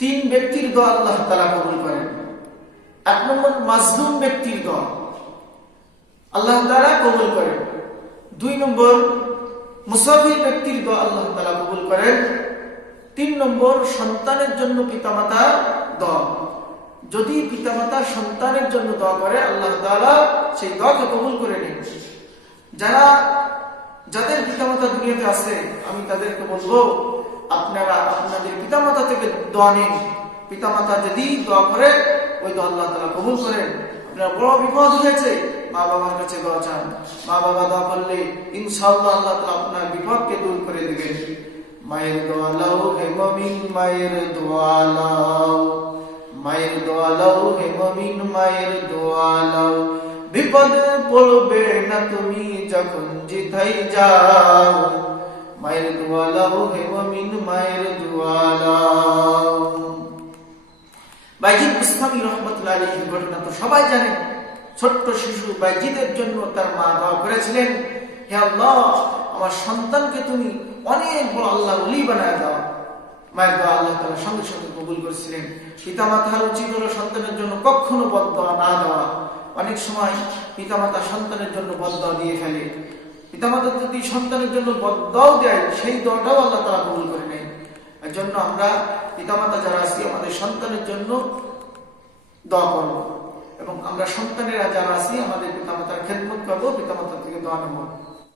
তিন ব্যক্তির দোয়া আল্লাহ তালা কবুল করেন। এক নম্বর মাজলুম ব্যক্তির দোয়া আল্লাহ তালা কবুল করেন। দুই নম্বর মুসাফির ব্যক্তির দোয়া আল্লাহ তালা কবুল করেন। তিন নম্বর সন্তানের জন্য পিতামাতার দোয়া যদি পিতামাতা সন্তানের জন্য দোয়া করে, আল্লাহ সেই দোয়াকে কবুল করে নেন। যারা, যাদের পিতামাতা দুনিয়াতে আছে, আমি তাদেরকে বলব, আপনারা আপনাদের পিতামাতা থেকে দোয়া নিন। পিতামাতা যদি দোয়া করে, ওই দোয়া আল্লাহ তাআলা কবুল করেন। আপনার বড় বিপদ হয়েছে মা বাবার কাছে দোয়া চান। মা বাবা দোয়া করলে ইনশাআল্লাহ আল্লাহ তাআলা আপনার বিপদকে দূর করে দেবেন। মায়ের দোয়া লাও হে মমিন, মায়ের দোয়া লাও মায়ের দোয়া লাও হে মমিন, মায়ের দোয়া লাও বিপদে পড়বে না তুমি যখন জিথাই যাও। বাইজিদ ইসলামী রহমতুল্লাহ ঘটনা তো সবাই জানেন। ছোট্ট শিশু বাইজিদের জন্য তার মা করেছিলেন, হে আল্লাহ, আমার সন্তানকে তুমি অনেক বড় আল্লাহ উলি বানায় দাও। মায়ের আল্লাহ সঙ্গে সঙ্গে কবুল উচিত হলো সন্তানের জন্য কখনো বদয়া না দেওয়া। অনেক সময় পিতামাতা সন্তানের জন্য বদয়া দিয়ে ফেলে। পিতামাতা যদি সন্তানের জন্য বদয়াও দেয়, সেই দোয়াটাও আল্লাহ তারা কবুল করে নেয় এর জন্য আমরা পিতামাতা যারা আছি, আমাদের সন্তানের জন্য দোয়া করব। এবং আমরা সন্তানেরা যারা আছি, আমাদের পিতামাতার খেদমত করব, পিতামাতার থেকে দোয়া নেব।